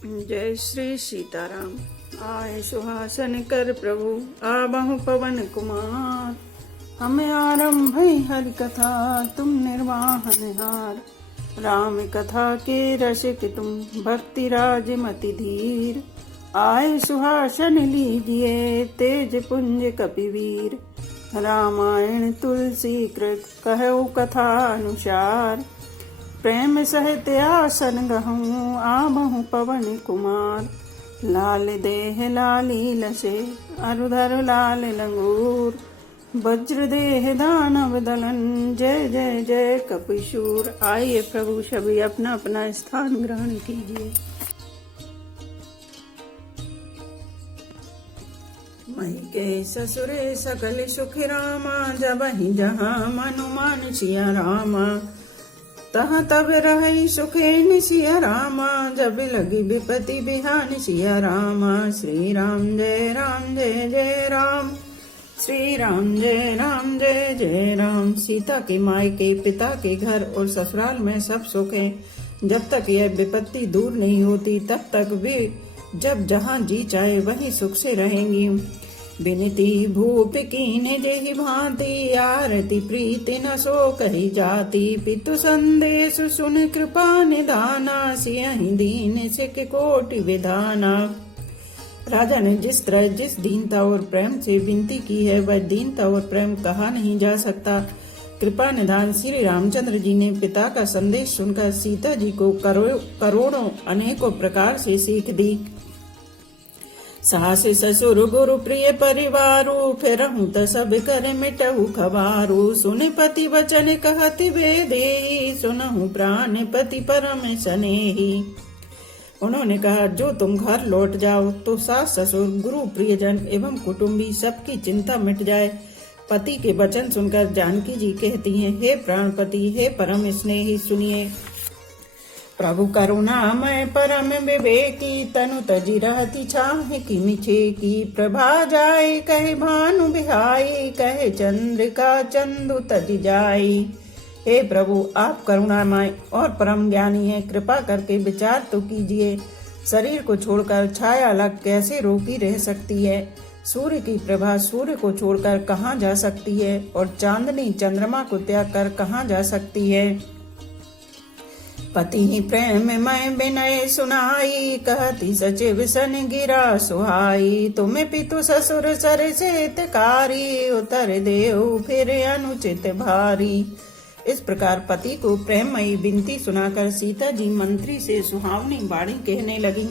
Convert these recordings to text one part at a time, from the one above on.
जय श्री सीताराम। आए सुहासन कर प्रभु आबहु पवन कुमार। हमें आरंभ हरि कथा तुम निर्वाहन हार। राम कथा के रसिक तुम भक्ति राज मति धीर। आए सुहासन लीजिए तेज पुंज कपिवीर। रामायण तुलसी कृत कहु कथा अनुसार। प्रेम सहित आसन गहूँ आबहु पवन कुमार। लाल देह लाली लसे अरुधर लाल लंगूर। वज्र देह दानव दलन जय जय जय कपिशूर। आइए प्रभु सभी अपना अपना स्थान ग्रहण कीजिए। मही के ससुरे सकल सुख रामा। जबहि जहाँ मनुमान सिया रामा। तहाँ तब रही सुखेन सिया रामा। जब लगी विपत्ति बिहान सिया रामा। श्री राम जय जय राम। श्री राम जय जय राम। सीता के मायके पिता के घर और ससुराल में सब सुख है। जब तक यह विपत्ति दूर नहीं होती तब तक वे जब जहाँ जी चाहे वहीं सुख से रहेंगी। बिनती भूप कीने जेहि भांति। आरती प्रीति न सो कही जाती। पितु संदेश सुन कृपा निधाना। सियहि दीन सिख कोटि विधाना। राजा ने जिस तरह जिस दीनता और प्रेम से विनती की है वह दीनता और प्रेम कहा नहीं जा सकता। कृपा निधान श्री रामचंद्र जी ने पिता का संदेश सुनकर सीता जी को करोड़ों अनेकों प्रकार से सीख दी। सास ससुर गुरु प्रिय परिवारु। फिरहु त सब कर मिटहु खबारू। सुन पति वचन कहति वेदेहि। सुनहु प्राण पति परम स्नेही। उन्होंने कहा जो तुम घर लौट जाओ तो सास ससुर गुरु प्रियजन एवं कुटुंबी सबकी चिंता मिट जाए। पति के वचन सुनकर जानकी जी कहती हैं, हे प्राणपति हे परम स्नेही सुनिए। प्रभु करुणामय परम विवेकी। तनु तजी रहती छाह की मिछे की। प्रभा जाए कहे भानु बिहाई। कहे चंद्रिका चंदु तज जाई। हे प्रभु आप करुणामय और परम ज्ञानी हैं। कृपा करके विचार तो कीजिए। शरीर को छोड़कर छाया अलग कैसे रोकी रह सकती है। सूर्य की प्रभा सूर्य को छोड़कर कहाँ जा सकती है और चांदनी चंद्रमा को त्याग कर कहाँ जा सकती है। पति प्रेम मैं विनय सुनाई। कहती सचिव सन गिरा सुहाई। तुम्हें पितु ससुर सर से हितकारी। उतर देऊ फिर अनुचित भारी। इस प्रकार पति को प्रेममयी विनती सुनाकर सीता जी मंत्री से सुहावनी बाणी कहने लगी।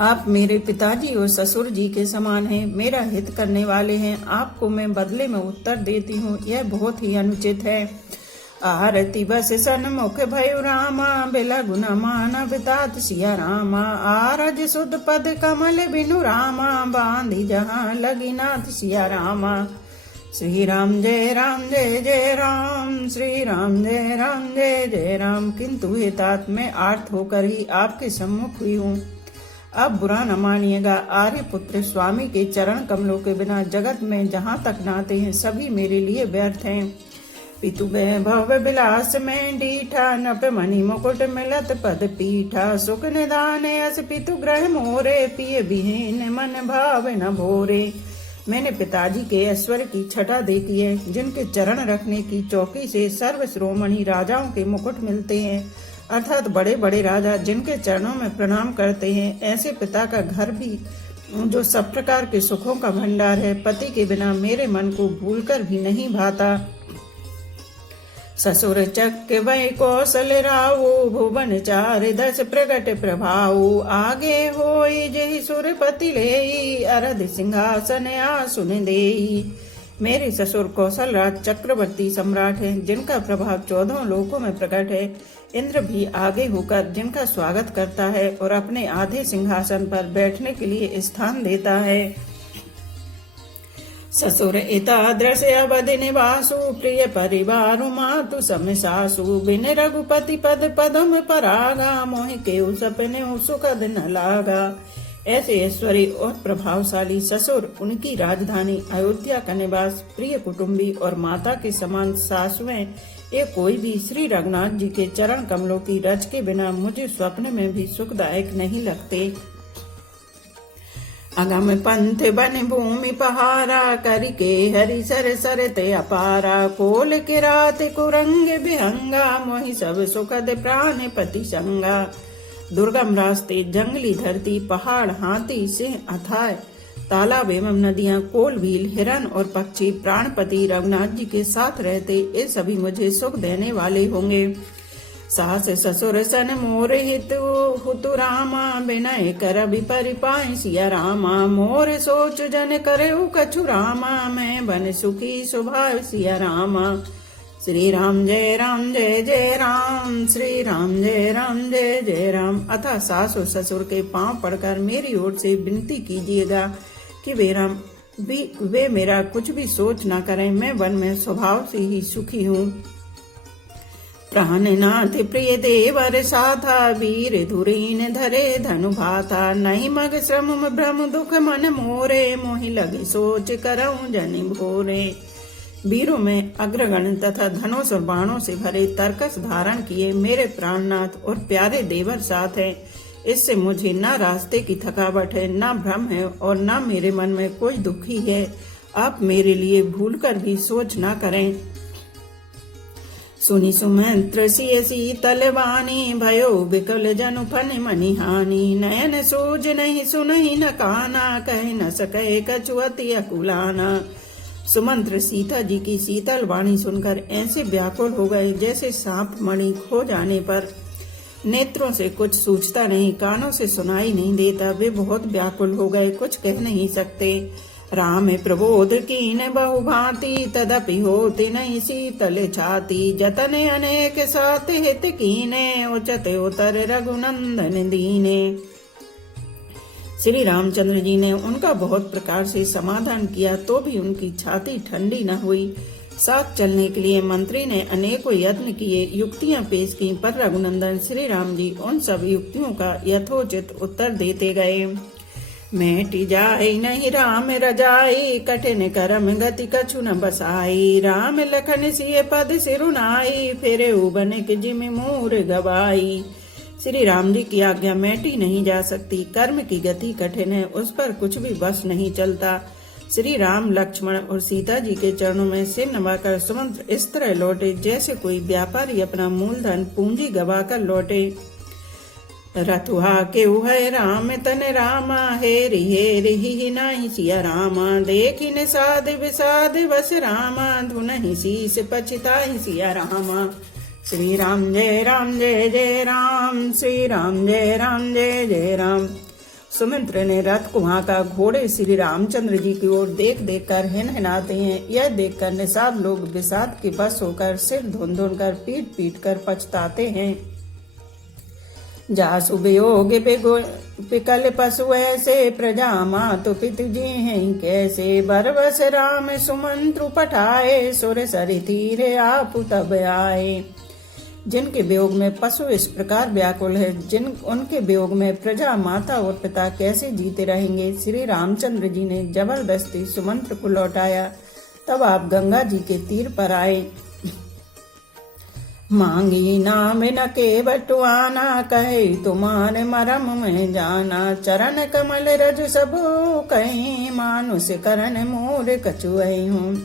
आप मेरे पिताजी और ससुर जी के समान हैं। मेरा हित करने वाले हैं। आपको मैं बदले में उत्तर देती हूँ यह बहुत ही अनुचित है। आरती बस सन्मुख भयु रामा। बिला गुना मानव तात सिया रामा। आरज सुध पद कमल बिनु रामा। बांधी जहाँ लगी नाथ सिया रामा। श्री राम जय जय राम। श्री राम जय जय राम। किंतु हे तात मैं आर्त होकर ही आपके सम्मुख हुई हूँ। अब बुरा न मानिएगा। आर्य पुत्र स्वामी के चरण कमलों के बिना जगत में जहाँ तक नाते हैं सभी मेरे लिए व्यर्थ हैं। पितु वैभव विलास में डीठा। नप मणि मुकुट मिलत पद पीठा। सुख निदान अस पितु ग्रह मोरे। पिय विहीन मन भाव न भोरे। मैंने पिताजी के ऐश्वर्य की छटा देखी है। जिनके चरण रखने की चौकी से सर्व श्रोमणी राजाओं के मुकुट मिलते हैं अर्थात बड़े बड़े राजा जिनके चरणों में प्रणाम करते हैं। ऐसे पिता का घर भी जो सब प्रकार के सुखों का भंडार है पति के बिना मेरे मन को भूलकर भी नहीं भाता। ससुर चक वै कौशल राऊ। भुवन चार दस प्रगट प्रभाऊ। आगे होई जेहि सुरपति लेई। अरध सिंहासन आसुन देई। मेरे ससुर कौशल राज चक्रवर्ती सम्राट हैं जिनका प्रभाव 14 लोकों में प्रकट है। इंद्र भी आगे होकर जिनका स्वागत करता है और अपने आधे सिंहासन पर बैठने के लिए स्थान देता है। ससुर इतादृश अवधि निवासु। प्रिय परिवारु मातु सम सासु। बिन रघुपति पद पदम परागा। मोहि केउ सपने सुखद न लागा। ऐसे ऐश्वर्य और प्रभावशाली ससुर उनकी राजधानी अयोध्या का निवास प्रिय कुटुंबी और माता के समान सासुएं ये कोई भी श्री रघुनाथ जी के चरण कमलों की रज के बिना मुझे स्वप्न में भी सुखदायक नहीं लगते। अगम पंथ बन भूमि पहारा, करके हरि सर सरते अपारा, कोल के रात कुरंग विहंगा, मोहि सब सुखद प्राण पति संगा। दुर्गम रास्ते, जंगली धरती, पहाड़, हाथी, सिंह, अथाह तालाब एवं नदियां, कोल भील, हिरन और पक्षी प्राणपति रघुनाथ जी के साथ रहते, ये सभी मुझे सुख देने वाले होंगे। सास ससुर सन मोर हितु हुतु रामा, बिनय कर परिपाहि सिया रामा, मोर सोच जन करे कछु रामा, मैं बन सुखी सुभाव सिया रामा। श्री राम जय जय राम, श्री राम जय जय राम। अतः सास और ससुर के पांव पड़कर मेरी ओर से विनती कीजिएगा कि वे मेरा कुछ भी सोच न करें, मैं वन में स्वभाव से ही सुखी हूँ। प्राणनाथ प्रिय देवर साथा, वीर धुरीन धरे धनु भाथा, नहीं मग श्रम भ्रम दुख मन मोरे, मोहि लगे सोच करऊं जनि भोरे। वीरों में अग्रगण तथा धनुष और बाणों से भरे तरकस धारण किए मेरे प्राणनाथ और प्यारे देवर साथ हैं। इससे मुझे न रास्ते की थकावट है, न भ्रम है और न मेरे मन में कोई दुखी है। आप मेरे लिए भूलकर भी सोच न करें। सुनि सुमंत्र सिय शीतल वाणी, भयो विकल जनु फन मनि हानि, नयन सूझ नहीं सुनहि न काना, कह न सके कछु अति अकुलाना। सुमंत्र सीता जी की शीतल वाणी सुनकर ऐसे व्याकुल हो गए जैसे सांप मणि खो जाने पर। नेत्रों से कुछ सूझता नहीं, कानों से सुनाई नहीं देता, वे बहुत व्याकुल हो गए, कुछ कह नहीं सकते। राम प्रबोध कीन बहु भांति, तदपि होति नहीं शीतल छाती, जतने अनेक साथ हित कीने, उचते उतर रघुनंदन दीने। श्री रामचंद्र जी ने उनका बहुत प्रकार से समाधान किया तो भी उनकी छाती ठंडी न हुई। साथ चलने के लिए मंत्री ने अनेकों यत्न किए, युक्तियां पेश की, पर रघुनंदन श्री राम जी उन सब युक्तियों का यथोचित उत्तर देते गए। मेटि जाय नहीं राम रजाई, कठिन करम गति कछु न बसाई, राम लखन सिय पद सिरुनाई, फिरे उबन के जिमि मूर गवाई। श्री राम जी की आज्ञा मेटी नहीं जा सकती, कर्म की गति कठिन है, उस पर कुछ भी बस नहीं चलता। श्री राम लक्ष्मण और सीता जी के चरणों में सिर नवाकर सुमंत्र इस तरह लौटे जैसे कोई व्यापारी अपना मूलधन पूंजी गवाकर लौटे। रथुहा के है राम तन रामा, हेरि हेरि नाही सिया रामा, देखि निषाद विषाद बस रामा, धुनहि शीस पछताहि सिया रामा। श्री राम जय जय राम, श्री राम जय जय राम। सुमित्र ने रथ को हाँका, घोड़े श्री रामचंद्र जी की ओर देख देख कर हिनहिनाते हैं। यह देखकर निषाद लोग विषाद के बस होकर सिर धुन धुन कर पीट पीट कर पछताते हैं। जासु वियोग पिकल पशु ऐसे, प्रजा मातु पितु जी हैं कैसे, बरबस राम सुमंत्र पठाए, सुर सरि तीरे आप तब आए। जिनके वियोग में पशु इस प्रकार व्याकुल है, उनके वियोग में प्रजा माता और पिता कैसे जीते रहेंगे। श्री रामचंद्र जी ने जबरदस्ती सुमंत्र को लौटाया। तब आप गंगा जी के तीर पर आए। मांगी नाम न के बटुआना, कहे तुम्हारे मरम में जाना, चरण कमल रज सबो कहीं, मानुष करण मोर कछुआई हूँ।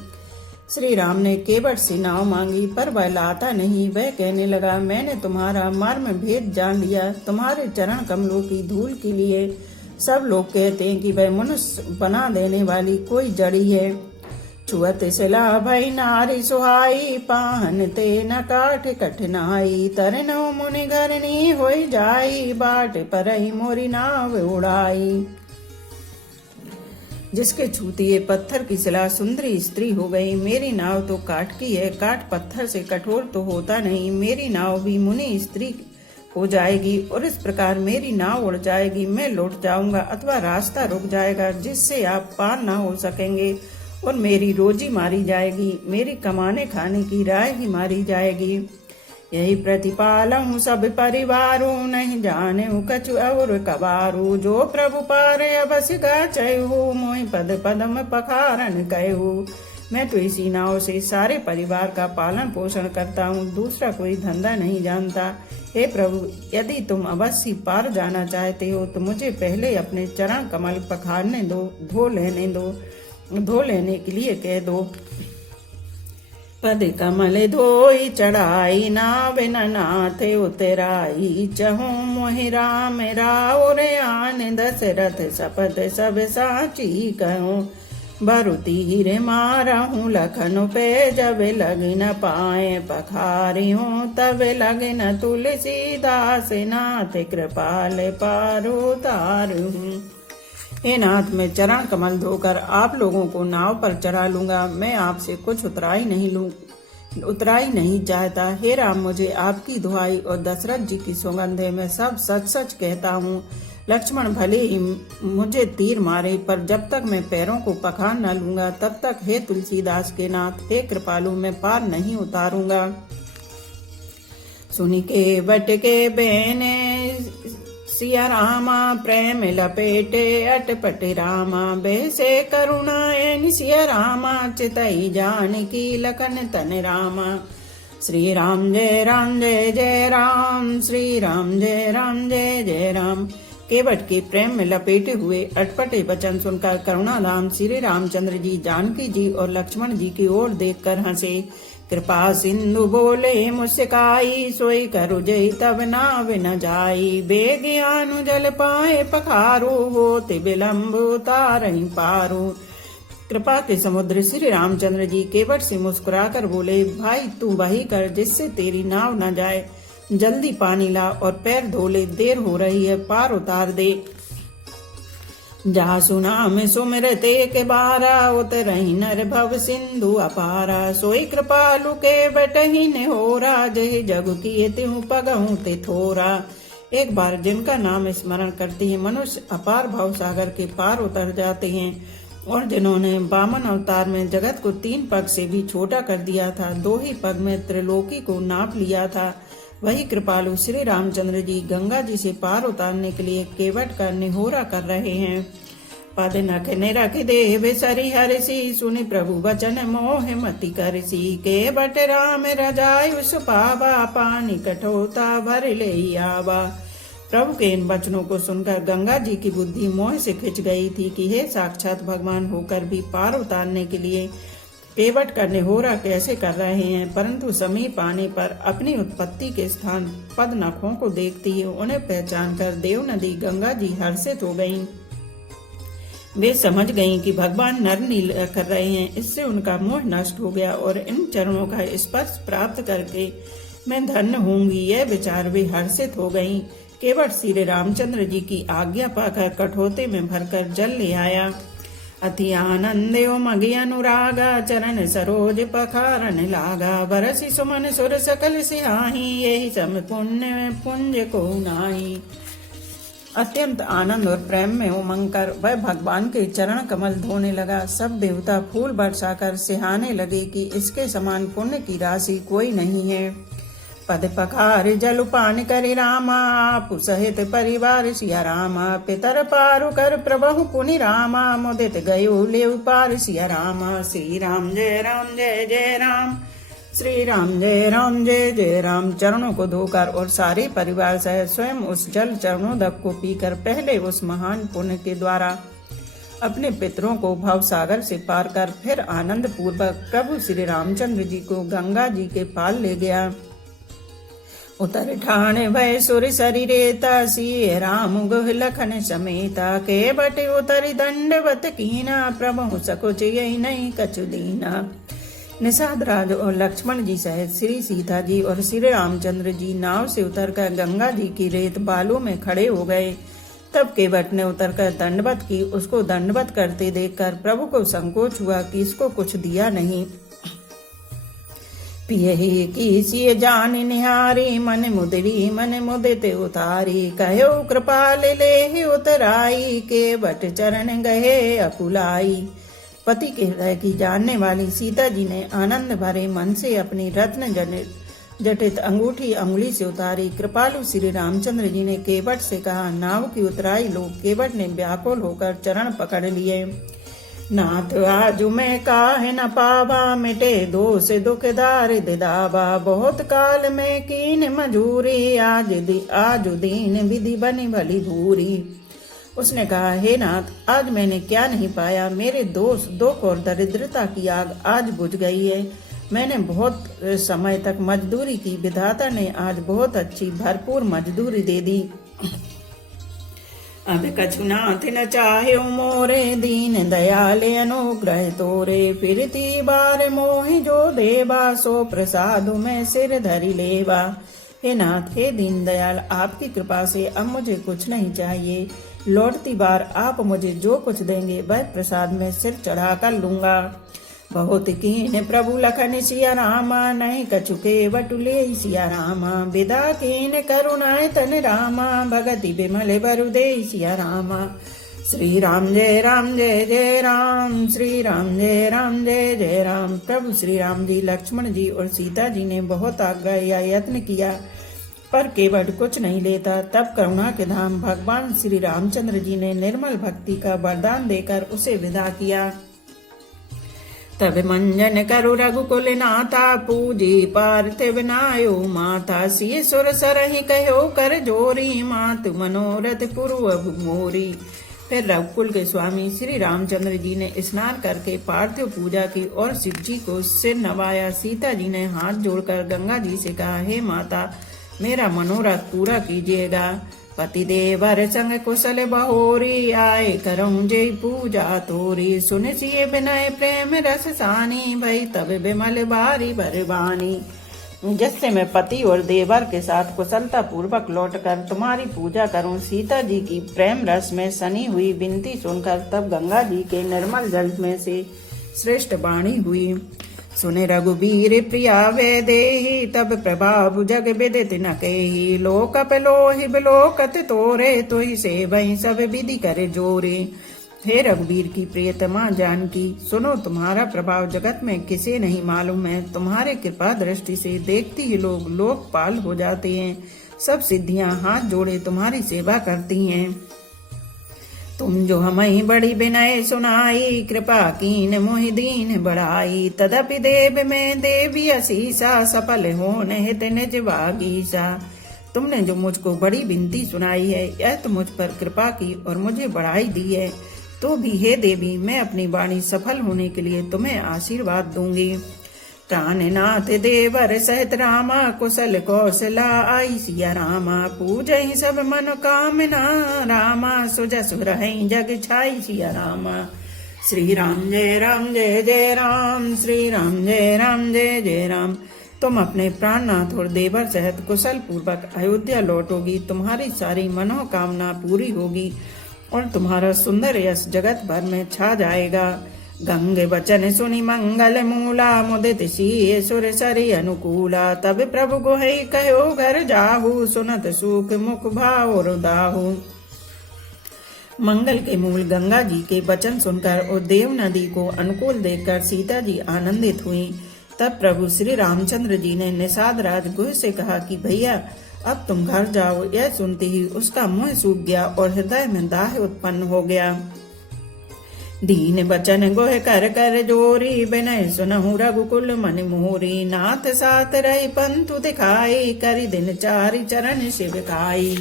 श्री राम ने केवट सी नाव मांगी, पर वह लाता नहीं। वह कहने लगा, मैंने तुम्हारा मर्म भेद जान लिया। तुम्हारे चरण कमलों की धूल के लिए सब लोग कहते हैं कि वह मनुष्य बना देने वाली कोई जड़ी है। छुअत सिला भई नारी सुहाई, पाहन ते न काठ कठिनाई, तरनो मुनि घरनी होई जाई, बाट पर मोरी नाव उड़ाई। जिसके छूती ये पत्थर की सिला सुंदरी स्त्री हो गई। मेरी नाव तो काठ की है, काठ पत्थर से कठोर तो होता नहीं। मेरी नाव भी मुनि स्त्री हो जाएगी और इस प्रकार मेरी नाव उड़ जाएगी। मैं लौट जाऊंगा अथवा रास्ता रुक जाएगा, जिससे आप पार न हो सकेंगे और मेरी रोजी मारी जाएगी। मेरी कमाने खाने की राह ही मारी जाएगी। यही प्रतिपालहूँ सब परिवारू, नहीं जाने कछु और कबारू, जो प्रभु पारे अवश्य गाचहु, मोहि पद पदम पखारन कहू। मैं तो इसी नाव से सारे परिवार का पालन पोषण करता हूँ, दूसरा कोई धंधा नहीं जानता। हे प्रभु, यदि तुम अवश्य पार जाना चाहते हो तो मुझे पहले अपने चरण कमल पखारने दो, धो लेने के लिए कह दो। पद कमल धोई चढ़ाई, नाव नाथ उतराई, चहु मोहि राम राव रे आन, दशरथ शपथ सब साची कहूँ। बरु तीर मारहूँ लखन पे, जब लग न पाए पखारी हूँ, तब लग न तुलसीदास, नाथ कृपाल पारो तारूँ। हे नाथ, मैं चरण कमल धोकर आप लोगों को नाव पर चढ़ा लूंगा। मैं आपसे कुछ उतराई नहीं चाहता। हे राम, मुझे आपकी दुहाई और दशरथ जी की सौगंध है, मैं सब सच सच कहता हूँ। लक्ष्मण भले ही मुझे तीर मारे, पर जब तक मैं पैरों को पखार न लूंगा तब तक हे तुलसीदास के नाथ, हे कृपालु, मैं पार नहीं उतारूंगा। सुनि के बट के बेने सिया रामा, प्रेम लपेटे अटपट रामा, बेसे करुणा एन सिया रामा, चितई जानकी लखन तन रामा। श्री राम जय राम जय जय राम, श्री राम जय राम जय जय राम। केवट के प्रेम में लपेटे हुए अटपटे वचन सुनकर करुणाधाम श्री रामचंद्र जी जानकी जी और लक्ष्मण जी की ओर देखकर हंसे। कृपा सिंधु बोले मुस्काई, सोई करु जय तब नाव न जाई, बेगियानु जल पाए पखारू, होते विलम्ब उतारहि पारू। कृपा के समुद्र श्री रामचंद्र जी केवट से मुस्कुराकर बोले, भाई तू वही कर जिससे तेरी नाव न जाए, जल्दी पानी ला और पैर धो ले, देर हो रही है, पार उतार दे। जा सुना में सुमिरते के बारा, उतरहि नर भव सिंधु अपारा, सोई कृपालु के बटहि ने होरा, जहि जग किए तिहु पगहु ते थोरा। एक बार जिनका नाम स्मरण करते ही मनुष्य अपार भव सागर के पार उतर जाते हैं, और जिन्होंने वामन अवतार में जगत को 3 पग से भी छोटा कर दिया था, 2 ही पग में त्रिलोकी को नाप लिया था, वही कृपालु श्री रामचंद्र जी गंगा जी से पार उतारने के लिए केवट का निहोरा कर रहे हैं। पद नख निरख देव सरि हरसी, सुनि प्रभु वचन मोह मति करसी, केवट राम रजायु सुपावा, पानी कठोता भर ले आवा। प्रभु के इन वचनों को सुनकर गंगा जी की बुद्धि मोह से खिंच गई थी कि हे साक्षात भगवान होकर भी पार उतारने के लिए केवट का निहोरा कैसे कर रहे हैं। परंतु समीप आने पर अपनी उत्पत्ति के स्थान पद नखों को देखती ही उन्हें पहचान कर देव नदी गंगा जी हर्षित हो गईं। वे समझ गईं कि भगवान नर लीला कर रहे हैं, इससे उनका मोह नष्ट हो गया और इन चरणों का स्पर्श प्राप्त करके मैं धन्य होंगी, यह विचार वे हर्षित हो गईं। केवट श्री रामचंद्र जी की आज्ञा पाकर कठोते में भरकर जल ले आया। अति आनंद मगि अनुरागा, चरण सरोज पखारन लागा, बरसी सुमन सुर सकल सिहाही, यही सम पुण्य पुंज को नाही। अत्यंत आनंद और प्रेम में उमंग कर वह भगवान के चरण कमल धोने लगा। सब देवता फूल बरसाकर सिहाने लगे कि इसके समान पुण्य की राशि कोई नहीं है। पद पखार जल पान करि रामा, आपु सहित परिवार सिया रामा, पितर पारु कर प्रभु पुनि रामा, मुदित गयो लेव पार सिया रामा। श्री राम जय राम जय जय राम, श्री राम जय राम जय जय राम। चरणों को धोकर और सारे परिवार सहित स्वयं उस जल चरणोदक को पीकर पहले उस महान पुण्य के द्वारा अपने पितरों को भव सागर से पार कर फिर आनंद पूर्वक प्रभु श्री रामचंद्र जी को गंगा जी के पाल ले गया। उतर ठाण भय सुर शरीरेता, सिए राम गुह लखन समेता, के बटे उतरि दंडवत कीना, प्रभु सकुच यही नहीं कछु दीना। निषाद राज और लक्ष्मण जी सहित श्री सीता जी और श्री रामचंद्र जी नाव से उतरकर गंगा जी की रेत बालों में खड़े हो गए। तब केवट ने उतरकर दंडवत की। उसको दंडवत करते देखकर प्रभु को संकोच हुआ कि इसको कुछ दिया नहीं। पियहि कीसिए जान निहारी, मन मुदरी मन मुदित उतारी, कहो कृपाल ले उतराई, केवट चरण गहे अकुलाई। पति के हृदय की जानने वाली सीता जी ने आनंद भरे मन से अपनी रत्न जटित अंगूठी अंगुली से उतारी। कृपालु श्री रामचंद्र जी ने केवट से कहा, नाव की उतराई लो। केवट ने व्याकुल होकर चरण पकड़ लिए। नाथ आजु मैं काहे न पावा, मिटे दोष दुख दारिद दावा। बहुत काल में कीन मजूरी, आजु दीन विधि बनी भली भूरी। उसने कहा, हे नाथ, आज मैंने क्या नहीं पाया। मेरे दोष दुख और दरिद्रता की आग आज बुझ गई है। मैंने बहुत समय तक मजदूरी की, विधाता ने आज बहुत अच्छी भरपूर मजदूरी दे दी। अब कछु नाथ न चाहे मोरे, दीन दयाल अनुग्रह तोरे। फिरती बार मोहि जो देवा, सो प्रसाद में सिर धरि लेवा। हे नाथ, हे दीन दयाल, आपकी कृपा से अब मुझे कुछ नहीं चाहिए। लौटती बार आप मुझे जो कुछ देंगे वह प्रसाद में सिर चढ़ा कर लूंगा। बहुत कीन प्रभु लखन सिया रामा, नहीं कछु के बटुले सिया रामा। विदा कीन करुणाए तन रामा, भगति बिमल बरु दे सिया रामा। श्री राम जय राम जय जय राम, श्री राम जय राम जय जय राम। प्रभु श्री राम जी, लक्ष्मण जी और सीता जी ने बहुत आग्रह या यत्न किया, पर केवट कुछ नहीं लेता। तब करुणा के धाम भगवान श्री रामचंद्र जी ने निर्मल भक्ति का वरदान देकर उसे विदा किया। तब मंजन करु रघुकुल नाथा, पूजी पार्थिव नायो माथा। सिय सुर सरहि कहो कर जोरी, मात मनोरथ पूर्व मोरी। फिर रघुकुल के स्वामी श्री रामचंद्र जी ने स्नान करके पार्थिव पूजा की और शिव जी को सिर नवाया। सीता जी ने हाथ जोड़कर गंगा जी से कहा, हे माता, मेरा मनोरथ पूरा कीजिएगा। पति देवर संग कुशल बहोरी, आए करऊं जय पूजा तोरी। सुन सिए विनय प्रेम रस सानी, भई तब विमल बारी बरबानी। जिससे मैं पति और देवर के साथ कुशलता पूर्वक लौटकर तुम्हारी पूजा करूं। सीता जी की प्रेम रस में सनी हुई विनती सुनकर तब गंगा जी के निर्मल जल में से श्रेष्ठ वाणी हुई। सुने रघुबीर प्रिया वे देहि, तब प्रभाव जग विदित न केहि। लोकप लोहि बिलोकत तोरे, तुहि सेवहि सब विधि करे जोरे। हे रघुबीर की प्रियतमा जानकी, सुनो, तुम्हारा प्रभाव जगत में किसे नहीं मालूम है। तुम्हारे कृपा दृष्टि से देखती ही लोग लोकपाल हो जाते हैं। सब सिद्धियां हाथ जोड़े तुम्हारी सेवा करती हैं। तुम जो हमहि बड़ी विनय सुनाई, कृपा कीन मोहि दीन बढ़ाई। तदपि देव में देवी असीसा, सफल होन हित निज भागीसा। तुमने जो मुझको बड़ी विनती सुनाई है, यह तो मुझ पर कृपा की और मुझे बढ़ाई दी है। तो भी हे देवी, मैं अपनी वाणी सफल होने के लिए तुम्हें आशीर्वाद दूंगी। प्राणनाथ देवर सहित रामा, कुशल कौशला आई सिया रामा। पूजहि सब मनोकामना, रामा सुजस रहहि जग छाई सिया रामा। श्री राम जय राम जय जय राम, श्री राम जय राम जय जय राम। तुम अपने प्राणनाथ और देवर सहित कुशल पूर्वक अयोध्या लौटोगी। तुम्हारी सारी मनोकामना पूरी होगी और तुम्हारा सुंदर यश जगत भर में छा जाएगा। गंग बचन सुनि मंगल मूला, मुदित सिए सुर सरि अनुकूला। तब प्रभु गोहै कहो घर जाहू, सुनत सुख मुख भाव रुदाहू। मंगल के मूल गंगा जी के वचन सुनकर और देव नदी को अनुकूल देखकर सीता जी आनंदित हुई। तब प्रभु श्री रामचंद्र जी ने निषाद राज गुह से कहा कि भैया, अब तुम घर जाओ। यह सुनते ही उसका मुंह सूख गया और हृदय में दाह उत्पन्न हो गया। दीन बचन गोह कर कर जोरी, विनय सुनहु रघुकुल मन मोरी। नाथ साथ रही पंथु दिखाई, करी दिन चारि चरण शिव खाई।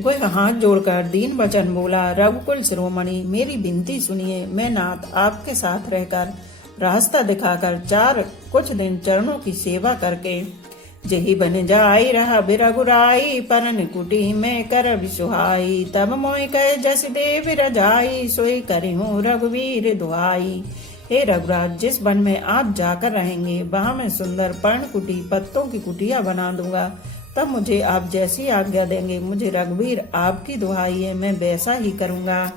गोह हाथ जोड़कर दीन बचन बोला, रघुकुल शिरोमणि, मेरी विनती सुनिए। मैं नाथ आपके साथ रहकर रास्ता दिखाकर कुछ दिन चरणों की सेवा करके जही बन जाई रहा बिरगुराई। परन कुटी में कर सुहाई, तब मोय कह जस देव रजाई। सोई करी हूँ रघुवीर दुहाई। हे रघुराज, जिस वन में आप जाकर रहेंगे वहां मैं सुंदर पर्ण कुटी पत्तों की कुटिया बना दूंगा। तब मुझे आप जैसी आज्ञा देंगे। मुझे रघुवीर आपकी दुहाई है, मैं वैसा ही करूंगा।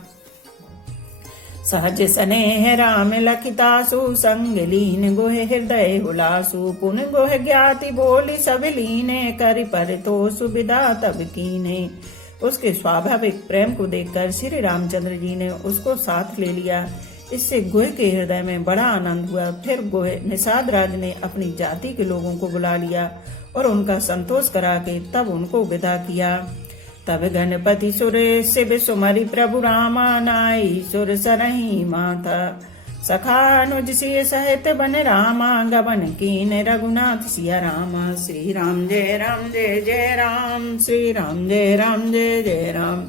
सहज स्नेह राम लखितासु, संग लीन गोह हृदय हुलासु। पुन गोह ज्ञाति बोली सब लीने, करि पर तो सुविधा तब कीने। उसके स्वाभाविक प्रेम को देखकर श्री रामचंद्र जी ने उसको साथ ले लिया। इससे गोह के हृदय में बड़ा आनंद हुआ। फिर गोह निषाद राज ने अपनी जाति के लोगों को बुला लिया और उनका संतोष करा के तब उनको विदा किया। तब गणपति सुर शिव सुमरि प्रभु रामा नाई सुर सरही माता सखा अनुज सिय सहित बन रामा गबन कीन रघुनाथ सिया रामा। श्री राम जय जय राम, श्री राम जय जय राम।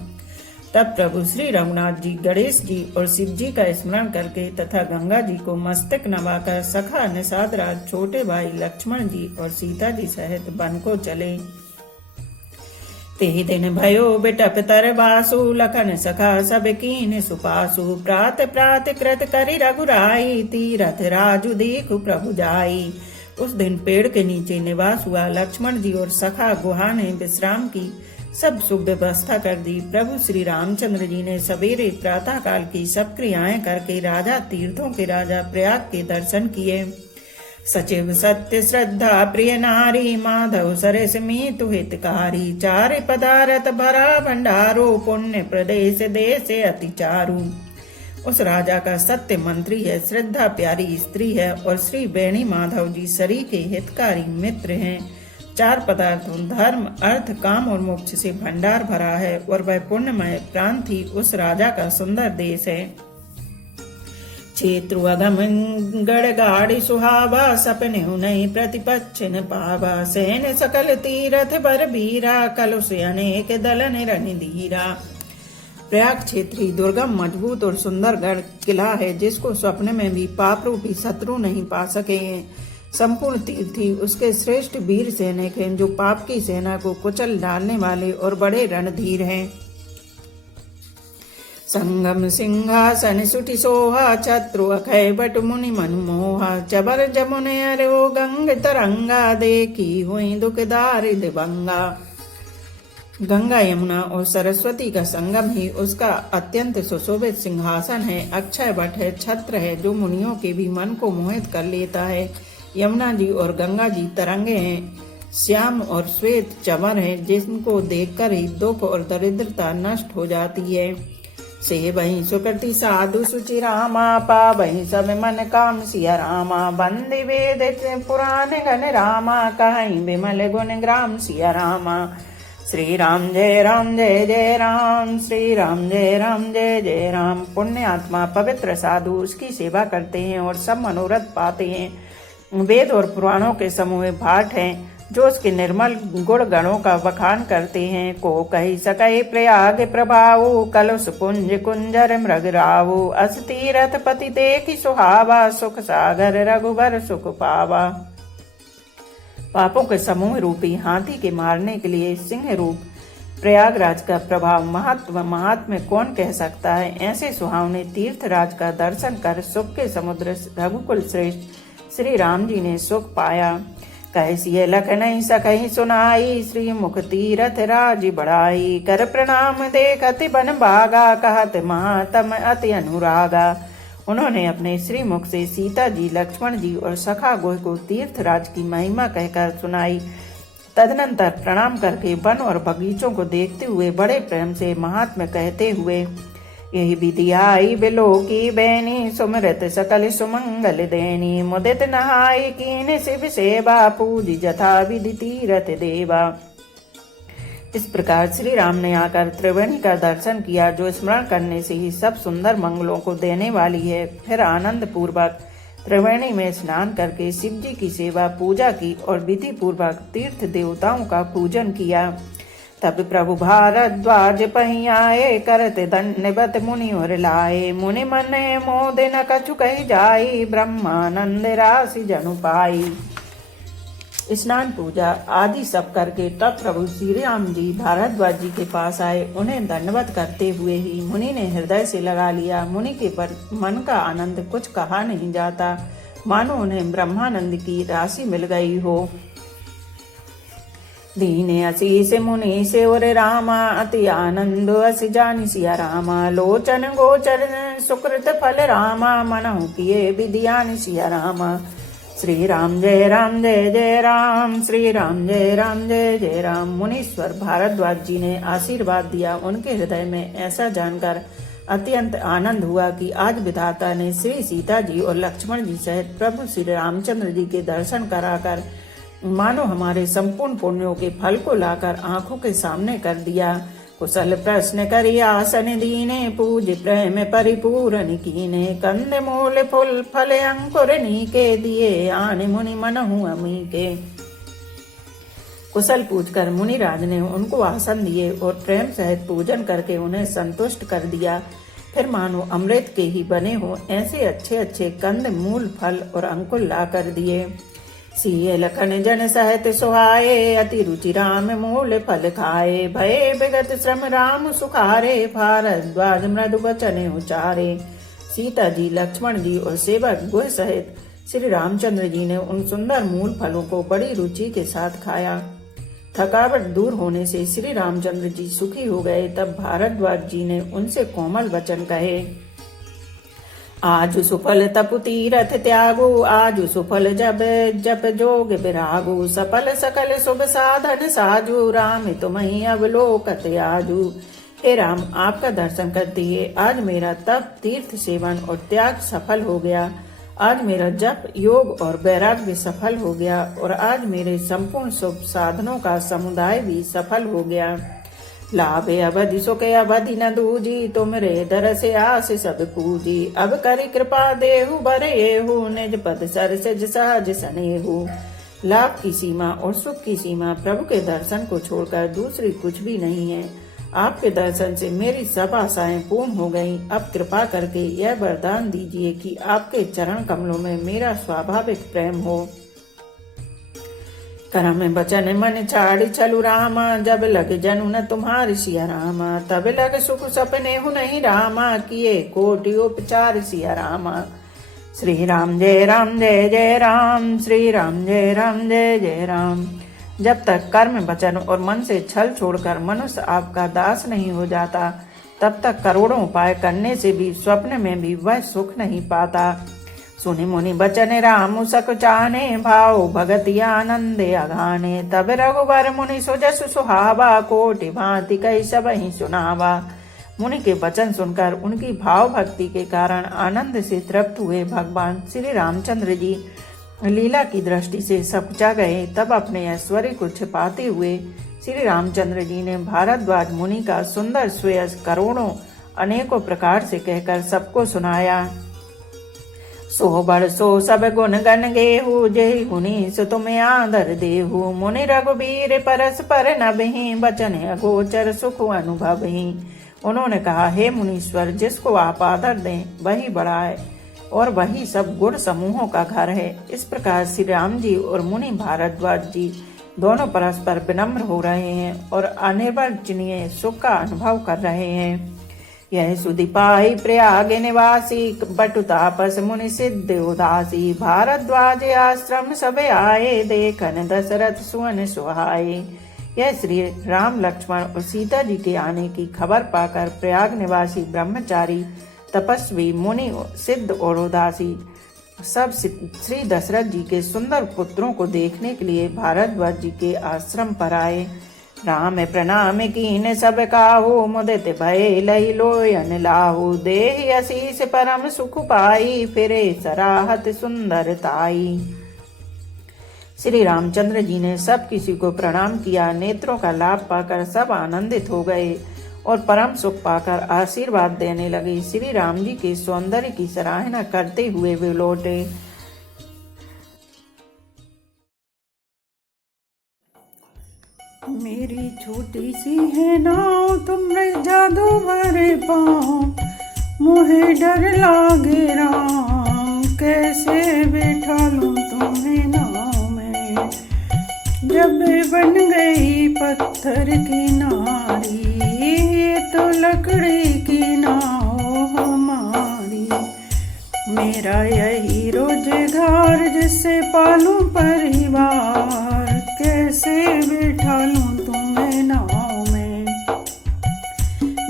तब प्रभु श्री रघुनाथ जी गणेश जी और शिव जी का स्मरण करके तथा गंगा जी को मस्तक नवाकर सखा निषाद राज छोटे भाई लक्ष्मण जी और सीता जी सहित वन को चले। तेहि दिन भयो बिटप तर बासु लखन सखा सब कीन सुपासु प्रात प्रात कृत करि रघुराई तीरथ राजु देखु प्रभु जाई। उस दिन पेड़ के नीचे निवास हुआ लक्ष्मण जी और सखा गुहा ने विश्राम की सब सुख व्यवस्था कर दी। प्रभु श्री रामचंद्र जी ने सवेरे प्रातः काल की सब क्रियाएं करके राजा तीर्थों के राजा प्रयाग के दर्शन किए। सचिव सत्य श्रद्धा प्रिय नारी माधव सरस मीतु हितकारी चार पदारथ भरा भंडारो पुण्य प्रदेश देश अति चारु। उस राजा का सत्य मंत्री है, श्रद्धा प्यारी स्त्री है और श्री बेणी माधव जी सरी के हितकारी मित्र हैं। चार पदार्थों धर्म अर्थ काम और मोक्ष से भंडार भरा है और वह पुण्यमय प्रांत ही उस राजा का सुंदर देश है। क्षेत्रु अगम गढ़ गाड़ी सुहावा सपने नहीं प्रतिपक्ष न पावा सैन सकल तीरथ बर बीरा कलुष अनेक दलन रन धीरा। प्रयाग क्षेत्री दुर्गम मजबूत और सुंदर गढ़ किला है जिसको स्वप्न में भी पाप रूपी शत्रु नहीं पा सके हैं। संपूर्ण तीर्थी उसके श्रेष्ठ वीर सैनिक हैं जो पाप की सेना को कुचल डालने वाले और बड़े रणधीर हैं। संगम सिंहासन सुटि सोहा छत्रु अखय बट मुनि मनमोहा चबर जमुने अरो गंग तरंगा देखी हुई दुखदारि दिवंगा। गंगा यमुना और सरस्वती का संगम ही उसका अत्यंत सुशोभित सिंहासन है। अक्षय वट है, छत्र है जो मुनियों के भी मन को मोहित कर लेता है। यमुना जी और गंगा जी तरंगे हैं, श्याम और श्वेत चमर हैं जिनको देखकर ही दुख और दरिद्रता नष्ट हो जाती है। से वही सुकृति साधु सुचि रामा पा वही सब मन काम सिया रामा वंदे वेद पुराण गण रामा कहीं विमल गुण ग्राम सिया रामा। श्री राम जय जय राम, श्री राम जय जय राम। पुण्य आत्मा पवित्र साधु उसकी सेवा करते हैं और सब मनोरथ पाते हैं। वेद और पुराणों के समूह भाट हैं जो उसके निर्मल गुण गणों का बखान करते हैं। को कही सकै प्रयाग प्रभाऊ कलुष पुंज कुंजर मृग रावु अस तीरथ पति देखि सुहावा सुख सागर रघुबर सुख पावा। पापों के समूह रूपी हाथी के मारने के लिए सिंह रूप प्रयागराज का प्रभाव महात्म्य कौन कह सकता है। ऐसे सुहावने तीर्थराज का दर्शन कर सुख के समुद्र रघुकुल श्रेष्ठ श्री राम जी ने सुख पाया। कैसी लख नहीं सकही सुनाई श्री मुख तीरथ राज बढ़ाई कर प्रणाम देखत बन भागा कहत महात्म अति अनुरागा। उन्होंने अपने श्री मुख से सीता जी लक्ष्मण जी और सखा गोह को तीर्थराज की महिमा कहकर सुनाई। तदनंतर प्रणाम करके वन और बगीचों को देखते हुए बड़े प्रेम से महात्म्य कहते हुए यही विधि आई बिलो की बैनी सुमृत सकल सुमंगल देनी मुदित नहाई कीन शिव सेवा पूज जथा विधि तीरथ देवा। इस प्रकार श्री राम ने आकर त्रिवेणी का दर्शन किया जो स्मरण करने से ही सब सुंदर मंगलों को देने वाली है। फिर आनंद पूर्वक त्रिवेणी में स्नान करके शिव जी की सेवा पूजा की और विधि पूर्वक तीर्थ देवताओं का पूजन किया। तब प्रभु भारद्वाज पहियाए करते दंडवत मुनि और लाए मुनि मन मोद न कछु कही जाई ब्रह्मानंद राशि जनु पाई। स्नान पूजा आदि सब करके तब प्रभु श्री राम जी भारद्वाज जी के पास आए। उन्हें दंडवत करते हुए ही मुनि ने हृदय से लगा लिया। मुनि के पर मन का आनंद कुछ कहा नहीं जाता, मानो उन्हें ब्रह्मानंद की राशि मिल गई हो। दीने असीस मुनि से और रामा अति आनंद अस जानि सिया रामा लोचन गोचर सुकृत फल रामा मनहु किए विधियानि सिया रामा। श्री राम जय जय राम, श्री राम जय जय राम। मुनीश्वर भारद्वाज जी ने आशीर्वाद दिया। उनके हृदय में ऐसा जानकर अत्यंत आनंद हुआ कि आज विधाता ने श्री सीता जी और लक्ष्मण जी सहित प्रभु श्री रामचंद्र जी के दर्शन कराकर मानो हमारे संपूर्ण पुण्यों के फल को लाकर आंखों के सामने कर दिया। कुशल प्रश्न करी आसन दीने, पूज प्रेम परिपूरन कीने। कंद मूल फूल फल अंकुर नीके, दिए आने मुनि मनहु अमी के। कुशल पूछकर मुनिराज ने उनको आसन दिए और प्रेम सहित पूजन करके उन्हें संतुष्ट कर दिया। फिर मानो अमृत के ही बने हो ऐसे अच्छे अच्छे कंद मूल फल और अंकुर ला कर दिए। सिए लखन जन सहित सुहाए, अति रुचि राम मूल फल खाए। भये विगत श्रम राम सुखारे, भारद्वाज मृदु वचन उचारे। सीता जी, लक्ष्मण जी और सेवक गुह सहित श्री रामचंद्र जी ने उन सुंदर मूल फलों को बड़ी रुचि के साथ खाया। थकावट दूर होने से श्री रामचंद्र जी सुखी हो गए। तब भारद्वाज जी ने उनसे कोमल वचन कहे, आज सुफल तपु तीरथ त्यागु, आज सुफल जब जप जोग विरागु। सफल सकल शुभ साधन साजु, राम तुम्हें अवलोकत आजू। हे राम, आपका दर्शन करते ही आज मेरा तप, तीर्थ सेवन और त्याग सफल हो गया। आज मेरा जप, योग और वैराग्य सफल हो गया और आज मेरे संपूर्ण शुभ साधनों का समुदाय भी सफल हो गया। लाभे अवधि सुखे अवधि न दूजी, तुमरे दर से आस सब पूजी। अब करी कृपा देहु बरे येहु, निज पद सर सिज सहज सनेहु। लाभ की सीमा और सुख की सीमा प्रभु के दर्शन को छोड़कर दूसरी कुछ भी नहीं है। आपके दर्शन से मेरी सब आशाएं पूर्ण हो गईं। अब कृपा करके यह वरदान दीजिए कि आपके चरण कमलों में मेरा स्वाभाविक प्रेम हो। करम वचन मन छाड़ी चलु रामा, जब लग जनु न तुम्हारी सिया रामा। तब लग सुख सपने हु नहीं रामा, किए कोटि उपचार सिया रामा। श्री राम जय राम जय जय राम, श्री राम जय राम जय जय राम। जब तक कर्म वचन और मन से छल छोड़कर मनुष्य आपका दास नहीं हो जाता, तब तक करोड़ों उपाय करने से भी स्वप्न में भी वह सुख नहीं पाता। सुनि मुनि बचन राम सकुचाने, भाव भगति आनंद अघाने। तब रघुबर मुनि सुजस सुहावा, कोटि भांति कई सब ही सुनावा। मुनि के वचन सुनकर उनकी भाव भक्ति के कारण आनंद से तृप्त हुए भगवान श्री रामचंद्र जी लीला की दृष्टि से सकुचा गए। तब अपने ऐश्वर्य को छिपाते हुए श्री रामचंद्र जी ने भारद्वाज मुनि का सुंदर श्रेयस करोड़ों अनेकों प्रकार से कहकर सबको सुनाया। सो बड़ सो सब गुण गण गेहू, जय मुनि सो तुम्हें आदर देहू। मुनि रघुबीर परस पर नबहि, बचन अगोचर सुख अनुभवहि। उन्होंने कहा, हे मुनीश्वर, जिसको आप आदर दें वही बड़ा है और वही सब गुण समूहों का घर है। इस प्रकार श्री राम जी और मुनि भारद्वाज जी दोनों परस्पर विनम्र हो रहे हैं और अनिर्वचनीय सुख का अनुभव कर रहे हैं। यह सुधि पाई प्रयाग निवासी, बटु तापस मुनि सिद्ध उदासी। भारद्वाज आश्रम सब आए, देखन दशरथ सुवन सुहाए। यह श्री राम लक्ष्मण और सीता जी के आने की खबर पाकर प्रयाग निवासी ब्रह्मचारी, तपस्वी, मुनि, सिद्ध और उदासी सब श्री दशरथ जी के सुंदर पुत्रों को देखने के लिए भारद्वाज जी के आश्रम पर आए। राम प्रणाम कीन सब काहू, मुदित भय लहि लोयन लाहू। देहि आशीष परम सुख पाई, फिरे सराहत सुंदर ताई। श्री रामचंद्र जी ने सब किसी को प्रणाम किया। नेत्रों का लाभ पाकर सब आनंदित हो गए और परम सुख पाकर आशीर्वाद देने लगे। श्री राम जी के सौंदर्य की सराहना करते हुए वे लौटे। मेरी छोटी सी है नाव, तुमरे जादू भरे पाँव। मुझे डर लागे राम, कैसे बैठा लूं तुम्हें नाव में। जब बन गई पत्थर की नारी, तो लकड़ी की नाव हमारी। मेरा यही रोजगार, जिससे पालूं परिवार। कैसे बैठा लूं तुम्हें नाव में।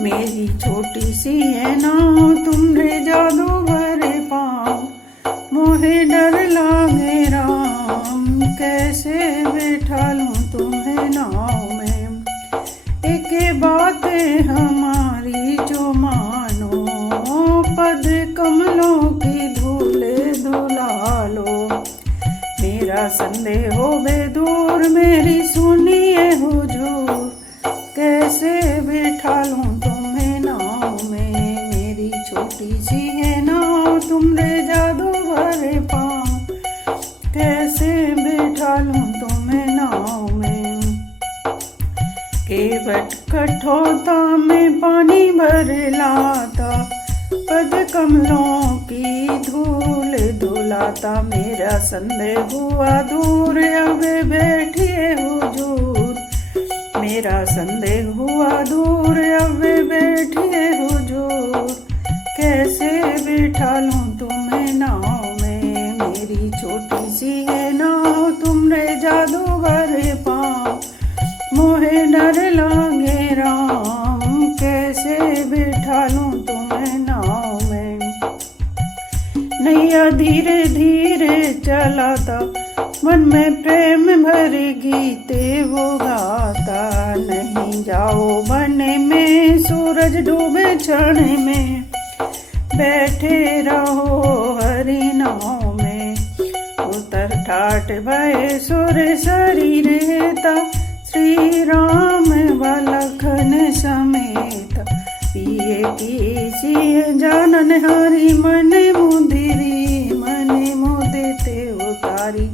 मेरी छोटी सी है नाव, तुमरे जादू भरे पाँव। मोहे डर लागे राम, कैसे बैठा लूं तुम्हें नाव में। एक बात हमारी जो मानो, पद कमलों की धूले धुला लो। मेरा संदेह हो बेदूर, मेरी सुनिए हुजूर। कैसे बिठा लूं तुम्हें नाव में, मेरी छोटी सी है नाव तुमरे जादू भरे पाँव, कैसे बिठा लूं तुम्हें नाव में। केवट कठोता में पानी भर लाता, पद कमलों की धूल धुलाता, मेरा संदेह हुआ दूर अब बैठिए हुजूर, मेरा संदेह हुआ दूर अब बैठिए हुजूर, कैसे बिठा लूं तुम्हें नाव में, मेरी छोटी सी है नाव तुमरे जादू भरे पाँव, मोहे डर लागे राम, कैसे बिठा लूं तुम्हें नाव में। नैया धीरे धीरे चलाता, मन में प्रेम भर गीते वो गाता, नहीं जाओ बने में सूरज डूबे क्षण में, बैठे रहो हरि नाव में। उतर ठाट भय सुर शरीर हेता, श्री राम लखन समेत, पिए की सिय जानन हारी, मन मुदिरी मन मुदिते उतारी,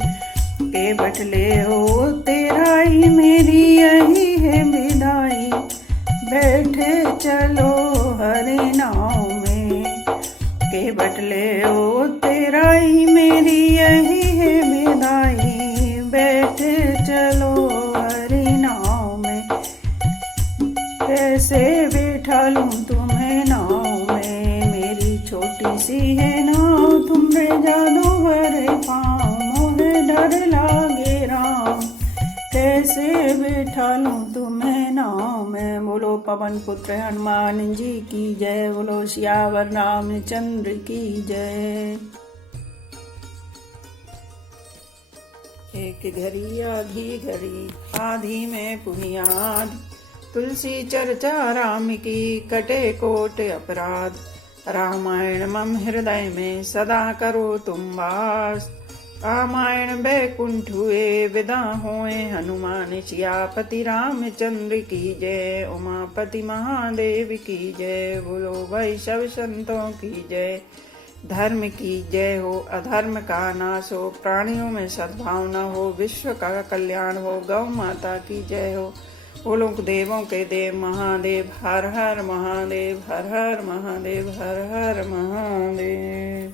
के बटले हो तेरा ही मेरी यही है विदाई, बैठे चलो हरि नाव में, के बटले हो तेरा ही मेरी यही है विदाई, बैठे चलो हरि नाव में, कैसे बिठा लूं तुम्हें नाव में, मेरी छोटी सी है नाव तुमरे जादू भरे पाँव, मोहे डर लागे राम, कैसे बिठा लूं तुम्हें नाव में। बोलो पवन पुत्र हनुमान जी की जय, बोलो सियावर रामचंद्र की जय। एक घड़ी आधी घड़ी आधी में पुनियाद, तुलसी चर्चा राम की कटे कोट अपराध, रामायण मम हृदय में सदा करो तुम वास, रामायण बैकुंठ हुए विदा होए हनुमान, सियापति रामचंद्र की जय, उमापति महादेव की जय, बोलो भाई सब संतों की जय। धर्म की जय हो, अधर्म का नाश हो, प्राणियों में सद्भावना हो, विश्व का कल्याण हो, गौ माता की जय हो, बोलो देवों के देव महादेव, हर हर महादेव, हर हर महादेव, हर हर महादेव।